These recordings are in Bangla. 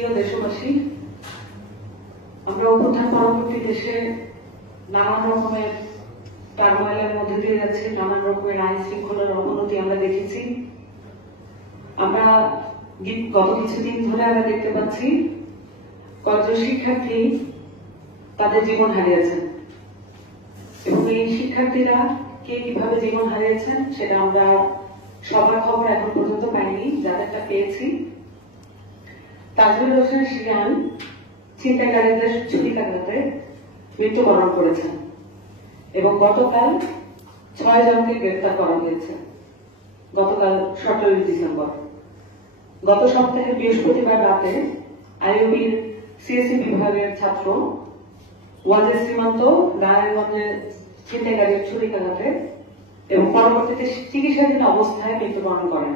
প্রিয় দেশবাসী, আমরা অভ্যুত্থান পরবর্তী দেশে নানান রকমের টার্মোয়েলের মধ্যে দিয়ে যাচ্ছে, নানান রকমের আইন শৃঙ্খলার অবনতি আমরা দেখেছি। আমরা গত কিছুদিন ধরে আমরা দেখতে পাচ্ছি কয়েকজন শিক্ষার্থী তাদের জীবন হারিয়েছেন, এবং এই শিক্ষার্থীরা কে কিভাবে জীবন হারিয়েছেন সেটা আমরা সবার খবর এখন পর্যন্ত পাইনি। যাদেরটা পেয়েছি, তাজুল হোসেন শিয়ান ছিনতাইকারীদের ছুরিকাঘাতে মৃত্যুবরণ করেছেন এবং গতকাল 6 জনকে গ্রেফতার করা হয়েছে। গতকাল 17 ডিসেম্বর, গত সপ্তাহে বৃহস্পতিবার রাতে আইওবির সিএসসি বিভাগের ছাত্র ওয়াজেদ সীমান্ত নারায়ণগঞ্জের ছিনতাইকারীর ছুরিকাঘাতে এবং পরবর্তীতে চিকিৎসাধীন অবস্থায় মৃত্যুবরণ করেন।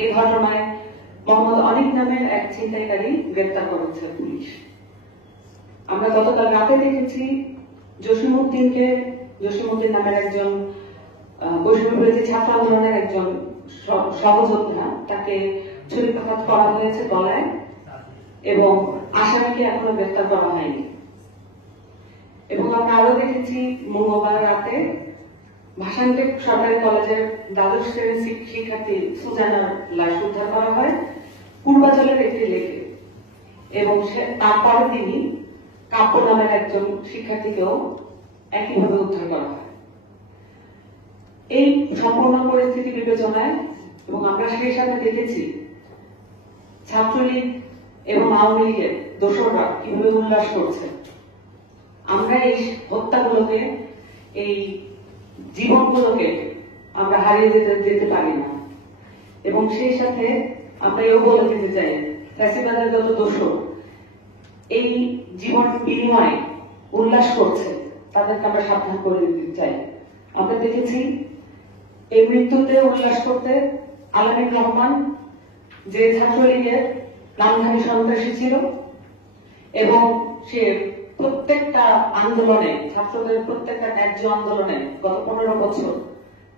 এই ঘটনায় মোহাম্মদ অনিক নামের এক ছিনতাইকারী গ্রেফতার করেছে পুলিশ। আমরা গতকাল রাতে দেখেছি জসিমউদ্দিন নামের একজন বৈষম্য বিরোধী ছাত্র আন্দোলনের একজন সহযোদ্ধা, তাকে ছুরিকাঘাত করা হয়েছে গলায় এবং আসামিকে এখনো গ্রেফতার করা হয়নি। এবং আমরা আরো দেখেছি মঙ্গলবার রাতে ভাসানটেক সরকারি কলেজের দ্বাদশ শ্রেণীর শিক্ষার্থী সুজানার লাশ উদ্ধার করা হয় পূর্বাচলের একটি লেকে, এবং তারপরের দিনই কাব্য নামের একজন শিক্ষার্থীকেও একইভাবে উদ্ধার করা হয়। এই সম্পূর্ণ পরিস্থিতি বিবেচনায় এবং আমরা সেই সাথে দেখেছি ছাত্রলীগ এবং আওয়ামী লীগের দোসররা কিভাবে উল্লাস করছে। আমরা এই হত্যাগুলোকে, এই জীবনগুলোকে আমরা হারিয়ে যেতে পারি না, এবং সেই সাথে আমরা এও বলে দিতে চাই ফ্যাসিবাদের যত দোষর এই জীবন বিনিময়ে উল্লাস করছে তাদেরকে আমরা সাবধান করে দিতে চাই। আমরা দেখেছি এই মৃত্যুতে উল্লাস করতে আলমীর রহমান, যে ছাত্রলীগের নামধারী সন্ত্রাসী ছিল, এবং সে প্রত্যেকটা আন্দোলনে, ছাত্রদের প্রত্যেকটা ন্যায্য আন্দোলনে গত 15 বছর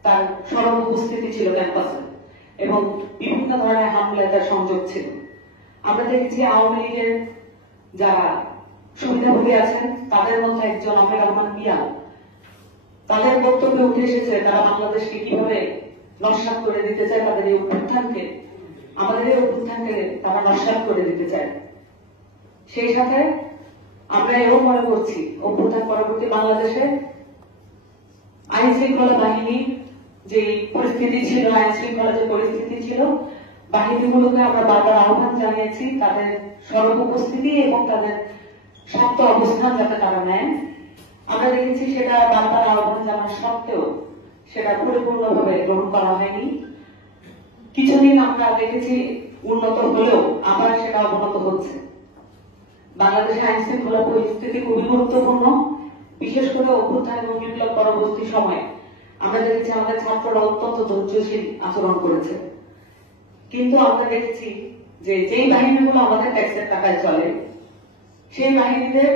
তার সরব উপস্থিতি ছিল ক্যাম্পাসে, এবং বিভিন্ন ধরনের হামলায় তার সংযোগ ছিল। আমরা দেখেছি আওয়ামী লীগের যারা সুবিধাভোগী আছেন তাদের মধ্যে একজন আমির রহমান মিয়া, তাদের বক্তব্যে উঠে এসেছে তারা বাংলাদেশকে কিভাবে নস্যাৎ করে দিতে চায়, তাদের এই অভ্যুত্থানকে, আমাদের এই অভ্যুত্থানকে তারা নস্যাৎ করে দিতে চায়। সেই সাথে আমরা এও মনে করছি অভ্যুত্থান পরবর্তী বাংলাদেশে আইন শৃঙ্খলা বাহিনী যে পরিস্থিতি ছিল, আইন শৃঙ্খলা যে পরিস্থিতি ছিল, বাহিনীগুলোকে আমরা বারবার আহ্বান জানিয়েছি তাদের সরব উপস্থিতি এবং তাদের শক্ত অবস্থান যাতে তারা নেয়। আমরা দেখেছি সেটা বারবার আহ্বান জানার সত্ত্বেও সেটা পরিপূর্ণভাবে গ্রহণ করা হয়নি। কিছুদিন আমরা দেখেছি উন্নত হলেও আবার সেটা অবনত হচ্ছে। বাংলাদেশের আইন শৃঙ্খলা পরিস্থিতি খুবই গুরুত্বপূর্ণ, বিশেষ করে অভ্যুত্থান এবং বিপ্লব পরবর্তী সময়ে আমরা দেখেছি আমাদের ছাত্ররা অত্যন্ত ধৈর্যশীল আচরণ করেছে। কিন্তু আমরা দেখেছি যে যেই বাহিনীগুলো আমাদের ট্যাক্সের টাকায় চলে, সেই বাহিনীদের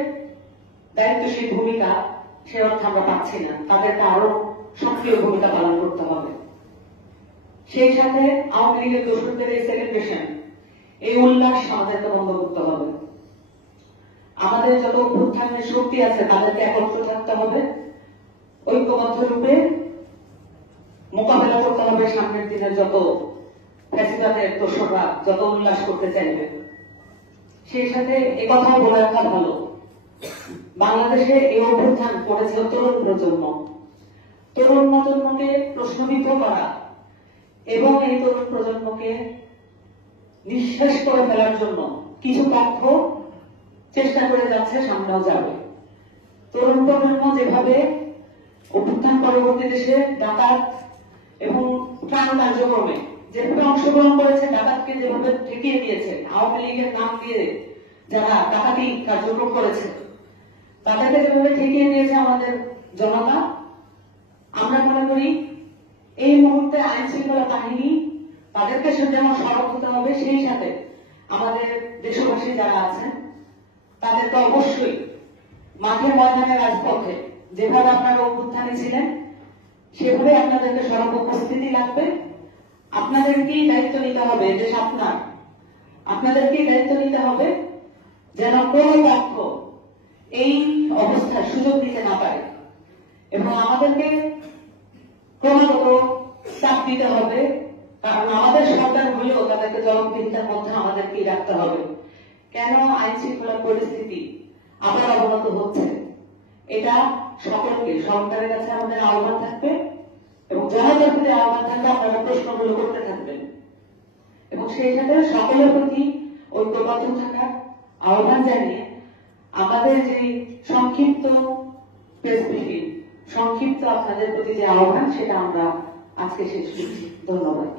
দায়িত্বশীল ভূমিকা সে অর্থ আমরা পাচ্ছি না। তাদেরকে আরো সক্রিয় ভূমিকা পালন করতে হবে। সেই সাথে আওয়ামী লীগের দোষরদের এই সেলিব্রেশন, এই উল্লাস আমাদেরকে বন্ধ করতে হবে। আমাদের যত অভ্যুত্থানের শক্তি আছে তাদেরকে একত্র থাকতে হবে, ঐক্যবদ্ধ রূপে মোকাবেলা করতে হবে সামনের দিনের যত ফ্যাসিবাদের দোসররা যত উল্লাস করতে চাইবে। সেই সাথে একথাও বলে রাখা ভালো, বাংলাদেশে এই অভ্যুত্থান করেছে তরুণ প্রজন্ম। তরুণ প্রজন্মকে প্রশ্নবিদ্ধ করা এবং এই তরুণ প্রজন্মকে নিঃশেষ করে ফেলার জন্য কিছু পক্ষ চেষ্টা করে যাচ্ছে, সামনেও যাবে। তরুণ প্রজন্ম যেভাবে অভ্যুত্থান পরবর্তী দেশে ডাকাত এবং ত্রাণ কার্যক্রমে যেভাবে অংশগ্রহণ করেছে, ডাকাতকে যেভাবে ঠেকিয়ে দিয়েছে, আওয়ামী লীগের নাম দিয়ে যারা ডাকাতি কার্যক্রম করেছে তাদেরকে যেভাবে ঠেকিয়ে দিয়েছে আমাদের জনতা, আমরা মনে করি এই মুহূর্তে আইন শৃঙ্খলা বাহিনী তাদেরকে যেমন সরব হতে হবে, সেই সাথে আমাদের দেশবাসী যারা আছেন তাদেরকে অবশ্যই মাঠে ময়দানে রাজপথে যেভাবে আপনারা অভ্যুত্থানে ছিলেন সেভাবে আপনাদেরকে সরব উপস্থিতি লাগবে। আপনাদেরকেই দায়িত্ব নিতে হবে, দেশ আপনার, আপনাদেরকে দায়িত্ব নিতে হবে যেন কোন পক্ষ এই অবস্থার সুযোগ দিতে না পারে, এবং আমাদেরকে ক্রমাগত চাপ দিতে হবে, কারণ আমাদের সরকার হলেও তাদেরকে জবাবদিহিতার মধ্যে আমাদেরকেই রাখতে হবে। কেন আইন শৃঙ্খলা পরিস্থিতি আবার অবনত হচ্ছে, এটা সকলকে সরকারের কাছে আমাদের আহ্বান থাকবে, এবং জনতার প্রতি আহ্বান থাকবে আপনারা প্রশ্নগুলো করতে থাকবেন, এবং সেই সাথে সকলের প্রতি ঐক্যবদ্ধ থাকার আহ্বান জানিয়ে আমাদের যে সংক্ষিপ্ত প্রেস ব্রিফিং, সংক্ষিপ্ত আপনাদের প্রতি যে আহ্বান, সেটা আমরা আজকে শেষ করছি। ধন্যবাদ।